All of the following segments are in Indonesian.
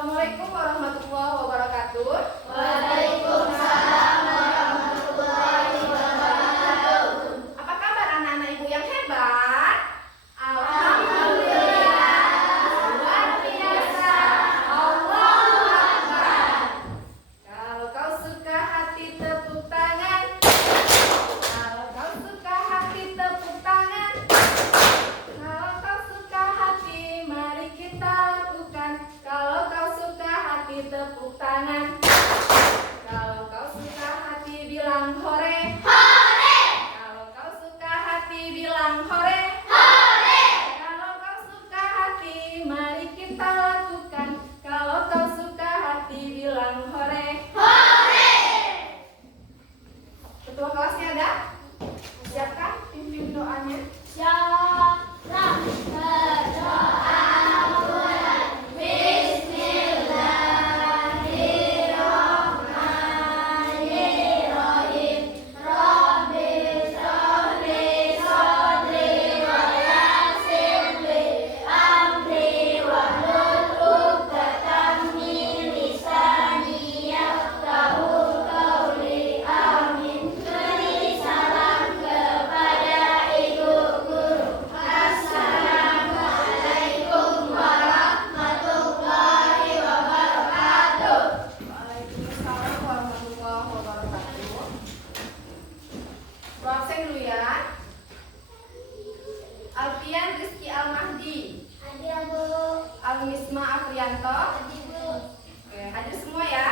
Assalamualaikum warahmatullahi wabarakatuh. Waalaikumsalam warahmatullahi wabarakatuh. Apa kabar anak-anak ibu yang hebat? Alhamdulillah. Luar biasa. Allahu Akbar. Kalau kau suka hati tepuk tangan. Kalau kau suka hati tepuk tangan. Kalau kau suka hati mari kita lakukan. Kalau kau suka hati tepuk tangan. Kalau kau suka hati bilang hore. Hore, Kalau kau suka hati bilang hore. hore, Kalau kau suka hati mari kita lakukan. Kalau kau suka hati bilang hore. hore. Ketua kelasnya ada? Siapkan pimpin doanya. Syarah berdoa mulai. Bismillahirrahmanirrahim. Rabbi shrahli sadri wa yassir li amri wahlul 'uqdatam min lisani yafqahu qawli. Amin. Beri salam kepada ibu guru. Assalamualaikum warahmatullahi wabarakatuh. Waalaikumsalam warahmatullahi wabarakatuh. Gua absen dulu ya. Alfian Rizky Al-Mahdi, Hadir Bu. Al-Misma Afrianto. Hadir Bu. Oke, hadir semua ya.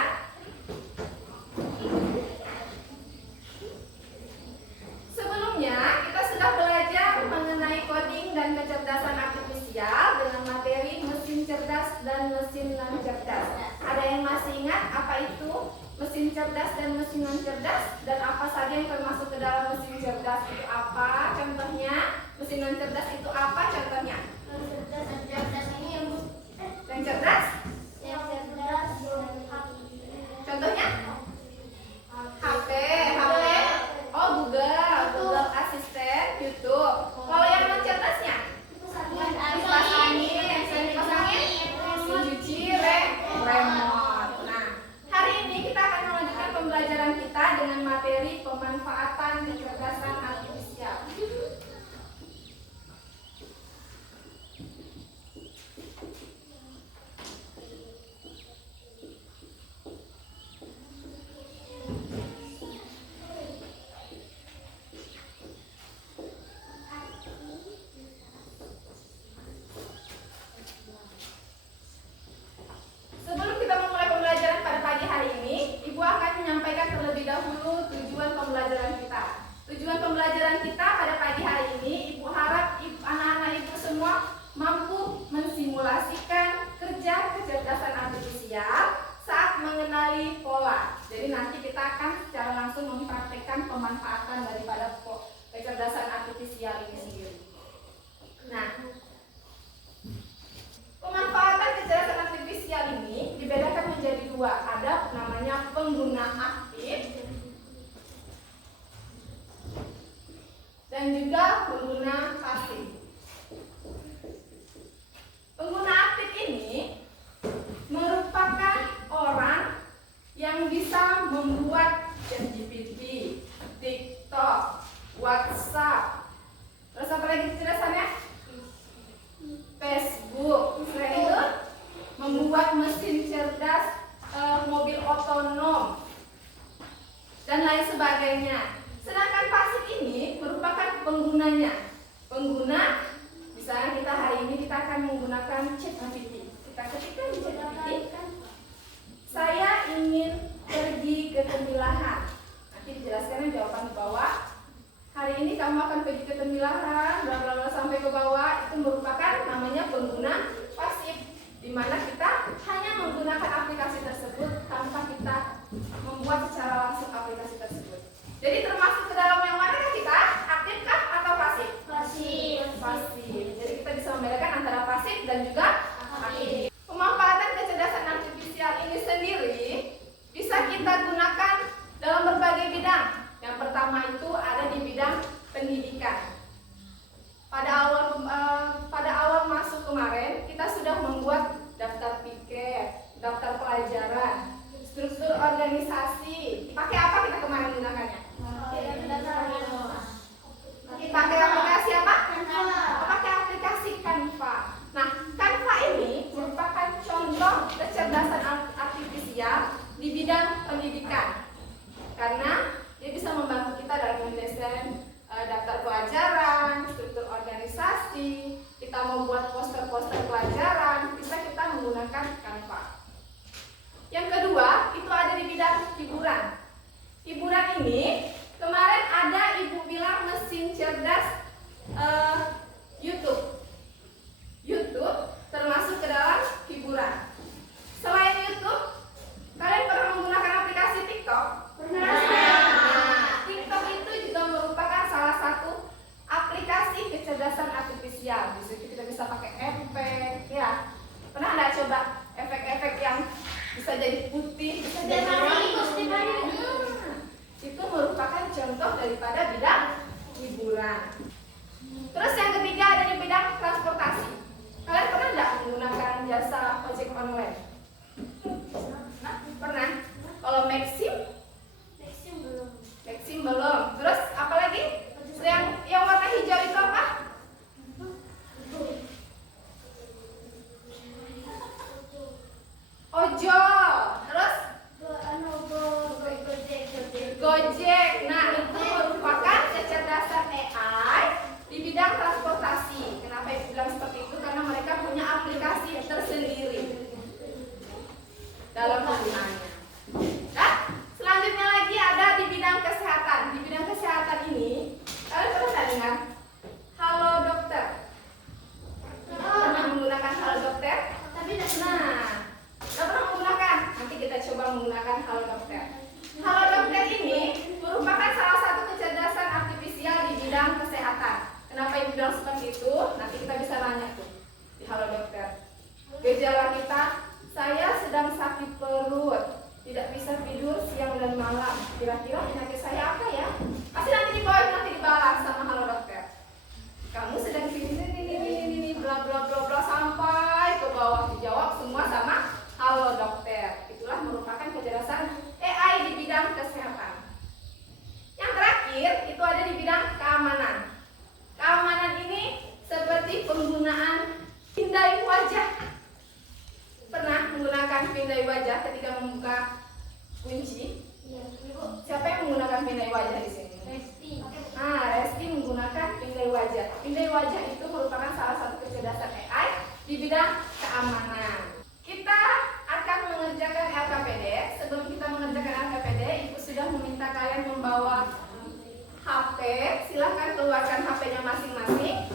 Sebelumnya kita sudah belajar mengenai coding dan kecerdasan artifisial dengan materi mesin cerdas dan mesin non cerdas. Ada yang masih ingat apa itu mesin cerdas dan mesin non cerdas dan apa saja yang termasuk ke dalam mesin cerdas itu apa? Contohnya, mesin non cerdas itu apa contohnya? Cerdas ini yang Yang cerdas? cerdas. Contohnya? HP. Oh, Google Assistant, YouTube. Kalau yang non cerdasnya? Kipas angin, mesin cuci, remote. Nah, hari ini kita akan melanjutkan pembelajaran kita dengan materi pemanfaatan kecerdasan artifisial. Sebelum kita memulai pembelajaran pada pagi hari ini, Ibu akan menyampaikan terlebih dahulu tujuan pembelajaran kita. Tujuan pembelajaran kita pada pagi hari ini, Ibu harap anak-anak Ibu semua mampu mensimulasikan kerja kecerdasan artifisial saat mengenali pola. Jadi nanti kita akan secara langsung mempraktekkan pemanfaatan daripada kecerdasan artifisial ini sendiri. Nah, pemanfaatan kecerdasan artifisial ini dibedakan menjadi dua. Ada namanya pengguna aktif dan juga pengguna pasif. Pengguna aktif ini merupakan orang yang bisa membuat ChatGPT, TikTok, WhatsApp, terus apa lagi kecerdasannya? Facebook. Selain itu membuat mesin cerdas, mobil otonom dan lain sebagainya. Sedangkan pasif ini merupakan penggunanya. Pengguna, misalnya kita hari ini kita akan menggunakan ChatGPT. Kita ketikkan di ChatGPT, saya ingin pergi ke Temilahan. Nanti dijelaskan jawaban di bawah. Hari ini kamu akan pergi ke Temilahan, bla bla bla sampai ke bawah. Itu merupakan namanya pengguna pasif, di mana kita hanya menggunakan aplikasi tersebut tanpa kita membuat secara langsung aplikasi tersebut. Jadi termasuk ke dalam yang mana kita? Aktifkah atau pasif? Pasif. Pasif. Jadi kita bisa membedakan antara pasif dan juga Yang kedua, itu ada di bidang hiburan. Hiburan ini, kemarin ada ibu bilang mesin cerdas YouTube. YouTube termasuk ke dalam hiburan. Selain YouTube, kalian pernah menggunakan aplikasi TikTok? Pernah. Nah, TikTok itu juga merupakan salah satu aplikasi kecerdasan artifisial. Di situ kita bisa pakai efek, ya. Pernah nggak coba efek-efek yang bisa jadi putih, bisa jadi Setiap hari. itu merupakan contoh daripada bidang hiburan. Terus yang ketiga ada di bidang transportasi. Kalian pernah nggak menggunakan jasa ojek online? Nah, pernah. Kalau Maxim belum. Maxim belum. Terus apa lagi? Yang warna hijau itu apa? Ojol. Terus Gojek. Nah, itu merupakan kecerdasan AI di bidang transportasi. Kenapa ibu bilang seperti itu? Karena mereka punya aplikasi tersendiri dalam penggunaannya. Nah, selanjutnya lagi ada di bidang kesehatan. Di bidang kesehatan ini, kalian pernah nggak dengar Halo Dokter? Pernah menggunakan Halo Dokter? Nah, nggak pernah menggunakan. Nanti kita coba menggunakan Halo Dokter. Halo Dokter ini merupakan salah satu kecerdasan artifisial di bidang kesehatan. Kenapa ibu bilang seperti itu? Nanti kita bisa nanya tuh di Halo Dokter. Gejala kita, saya sedang sakit perut, tidak bisa tidur siang dan malam. Kira-kira penyakit saya apa ya? Pasti nanti di bawah nanti dibalas sama Halo Dokter. Kamu sedang ini bla bla bla bla sampai ke bawah dijawab semua sama Halo Dokter. Itulah merupakan kecerdasan AI di bidang kesehatan. Yang terakhir itu ada di bidang keamanan. Keamanan ini seperti penggunaan pindai wajah. Pernah menggunakan pindai wajah ketika membuka kunci? Siapa yang menggunakan pindai wajah di sini? Resti menggunakan pindai wajah. Pindai wajah itu merupakan salah satu kecerdasan AI di bidang keamanan. Kita akan mengerjakan LKPD. Sebelum kita mengerjakan LKPD, Ibu sudah meminta kalian membawa HP. Silahkan keluarkan HP-nya masing-masing.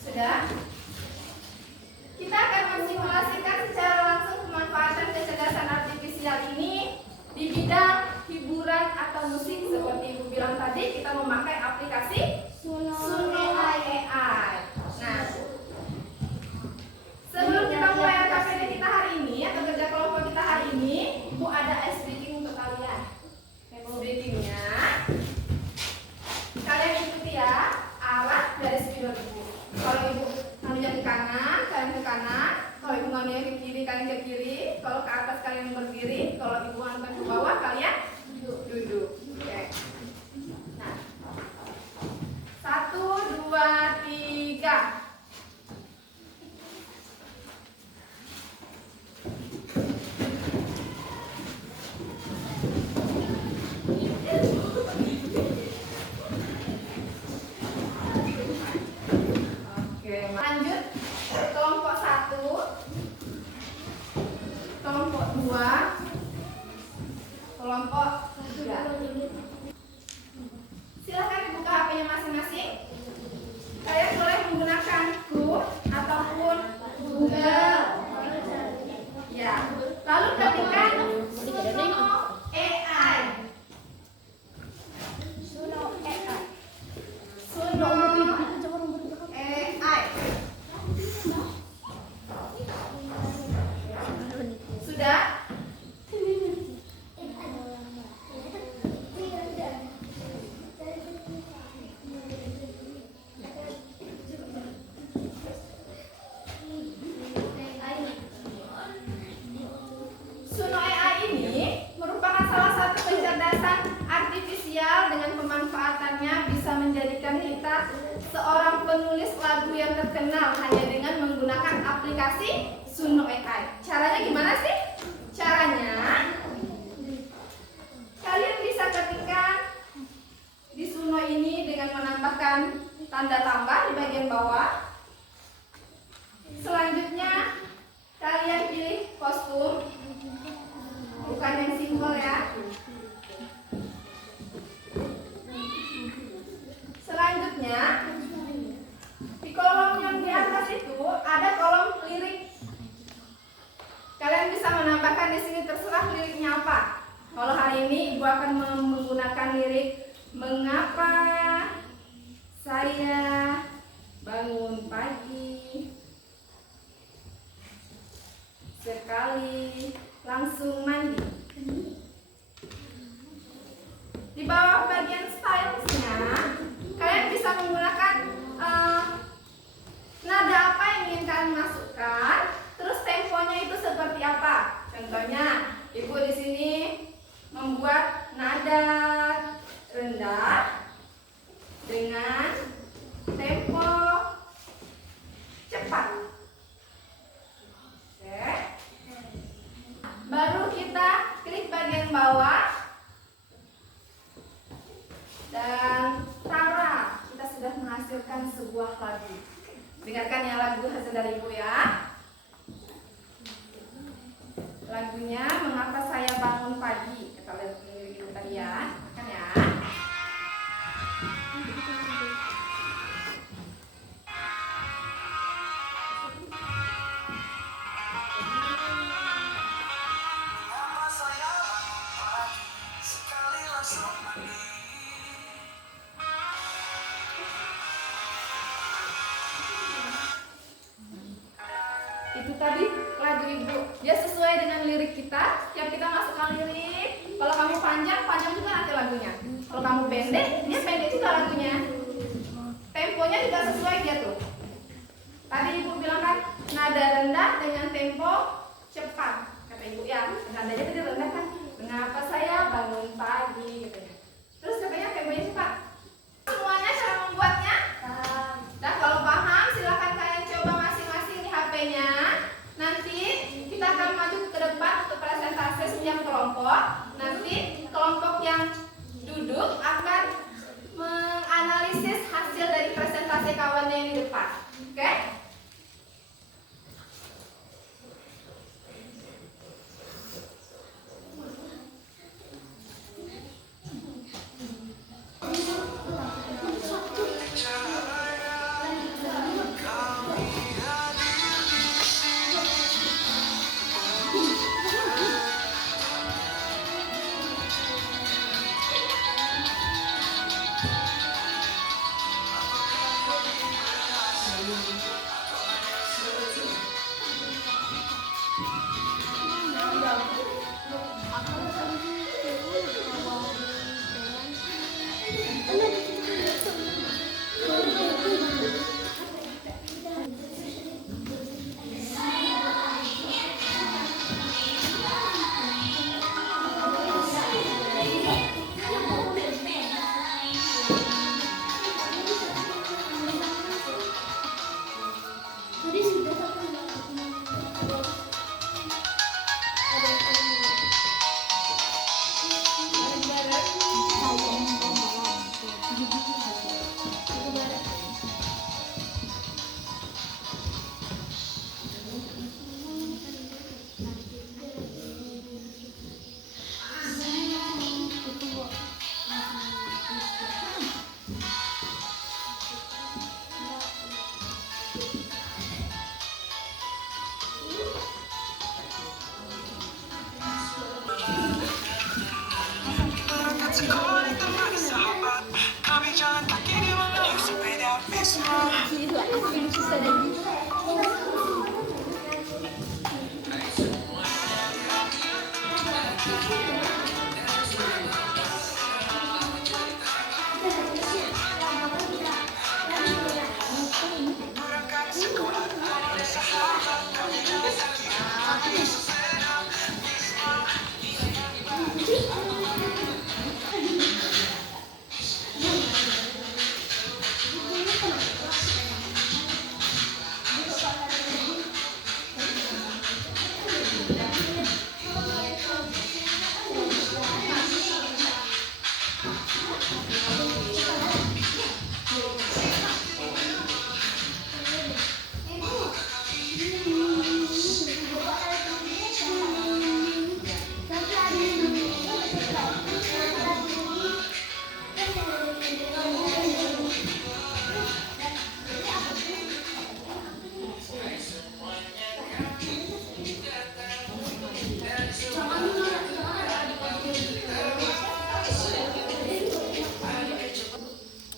Sudah? Kita akan mensimulasikan secara langsung pemanfaatan kecerdasan artifisial ini di bidang hiburan atau musik. Seperti Ibu bilang tadi, kita memakai aplikasi Suno AI. Nah, sebelum kita mulai LKPD kita hari ini atau kerja kelompok kita hari ini, Ibu ada ice breaking untuk kalian. Ice breakingnya, kalian ikuti ya arah dari spidol Ibu. Kalau Ibu nganunya ke kanan, kalian ke kanan. Kalau Ibu nganunya ke kiri, kalian ke kiri. Kalau ke atas, kalian berdiri. Kalau Ibu nganunya ke bawah, kalian duduk. Oke. Nah, 1, 2, 3. Oke, lanjut kelompok 1, kelompok 2, kelompok 3. Silahkan dibuka HP-nya masing-masing. Kalian boleh menggunakan Chrome ataupun Google. Ya. Lalu ketikkan Suno AI. Suno AI. Sudah? Suno AI ini merupakan salah satu kecerdasan artifisial dengan pemanfaatannya bisa menjadikan kita seorang penulis lagu yang terkenal hanya dengan menggunakan aplikasi Suno AI. Caranya gimana sih? Caranya kalian bisa ketikkan di Suno ini dengan berikan tanda tambah di bagian bawah. Selanjutnya kalian pilih kostum, bukan yang simpel ya. Selanjutnya di kolom yang di atas itu ada kolom lirik. Kalian bisa menambahkan di sini terserah liriknya apa. Kalau hari ini Ibu akan menggunakan lirik mengapa saya bangun pagi sekali langsung mandi. Di bawah bagian stylesnya kalian bisa menggunakan nada apa yang ingin kalian masukkan, terus temponya itu seperti apa. Contohnya Ibu di sini membuat nada rendah dengan tempo cepat. Oke. Baru kita klik bagian bawah dan tara, kita sudah menghasilkan sebuah lagu. Dengarkan ya lagu hasil dari Ibu ya. Lagunya mengapa saya bangun pagi. Kita lihat lirik itu tadi ya. Kan ya. Itu tadi lagu Ibu. Ya sesuai dengan lirik kita. Setiap kita masukkan lirik. Kalau kamu panjang, panjang juga nanti lagunya. Kalau kamu pendek, dia pendek juga lagunya. Temponya juga sesuai dia tuh. Tadi Ibu bilang kan nada rendah dengan tempo cepat. Kata Ibu ya, nadanya tadi rendah kan. Mengapa saya bangun pagi katanya. Terus katanya temponya cepat. Semuanya cara membuatnya. Dan kalau paham silakan kalian coba masing-masing di HP-nya. Nanti kita akan maju ke depan untuk presentasi setiap kelompok. Nanti kelompok yang duduk akan menganalisis hasil dari presentasi kawannya yang di depan. Oke?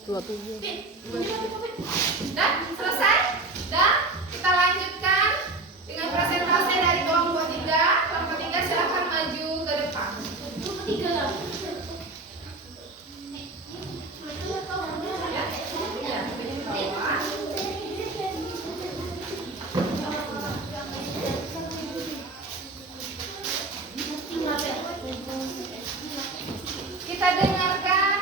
27. Dah, selesai? Dah, kita lanjutkan dengan presentasi dari kelompok 3. Kelompok 3 silakan maju ke depan. Tiga lah. Ya, ya, begini bawah. Kita dengarkan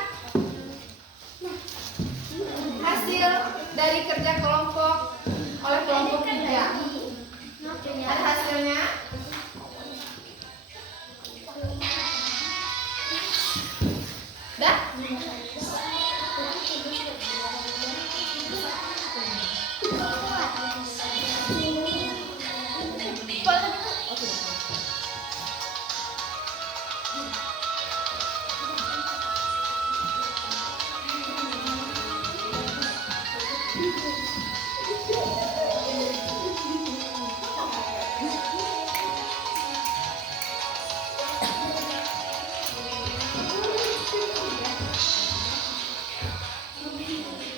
hasil dari kerja kelompok oleh kelompok 3. Ada hasilnya? Dah?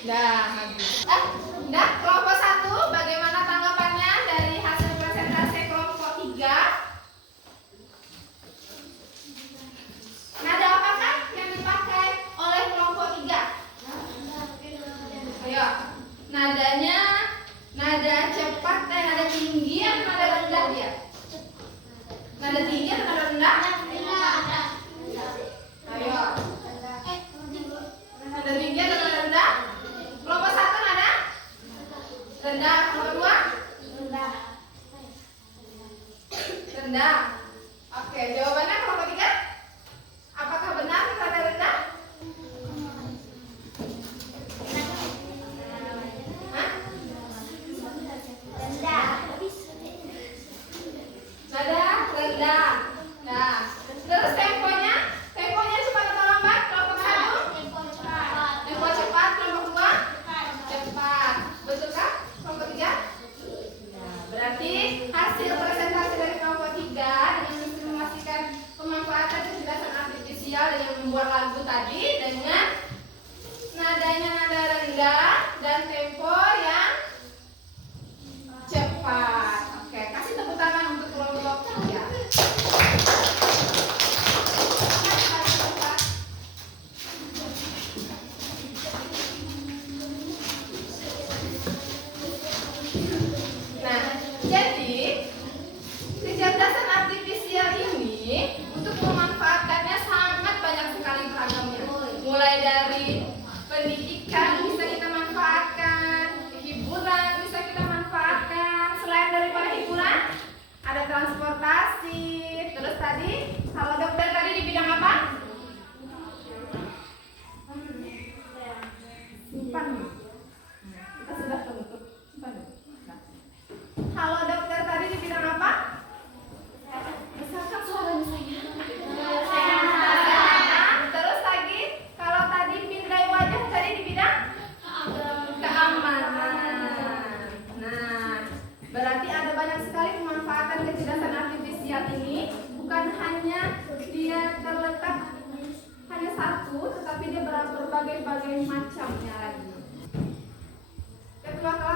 Dah, bagus. Dah, kelompok 1, bagaimana tanggapannya dari hasil presentasi kelompok 3? Nada apakah yang dipakai oleh kelompok 3? Ayo, nadanya nada cepat, nada tinggi atau nada rendah dia? Nada tinggi atau nada rendah? Ayo, nada tinggi atau nada rendah? Kelompok 1 nada rendah, kelompok 2 rendah. Oke, jawabannya kelompok 3. Apakah benar nada rendah? Hah? Nada rendah. Nah, terus temponya cepat atau lambat? Kelompok 1 tempo cepat, kelompok 2 cepat. Betulkah kelompok 3? Nah, berarti hasil presentasi dari kelompok 3 dengan mensimulasikan pemanfaatan kecerdasan artifisial dengan membuat lagu tadi dengan nadanya nada rendah dan tempo yang cepat. Oke, kasih tepuk tangan untuk kelompok 3. Nah, jadi kecerdasan artifisial ini untuk memanfaatkannya sangat banyak sekali beragamnya. Mulai dari pendidikan bisa kita manfaatkan, hiburan bisa kita manfaatkan. Selain daripada hiburan, ada transportasi. Terus tadi, kalau dokter tadi di bidang apa? Simpan. Kita sudah tutup. Simpan dulu. Nah. Halo dokter tadi di bidang apa? Misalkan suaranya kesehatan. Terus lagi kalau tadi pindai wajah tadi di bidang keamanan. Nah, berarti ada banyak sekali pemanfaatan kecerdasan artifisial ini. Bukan hanya dia terletak hanya satu, tetapi dia berbagai-bagai macamnya lagi. Ketua kelas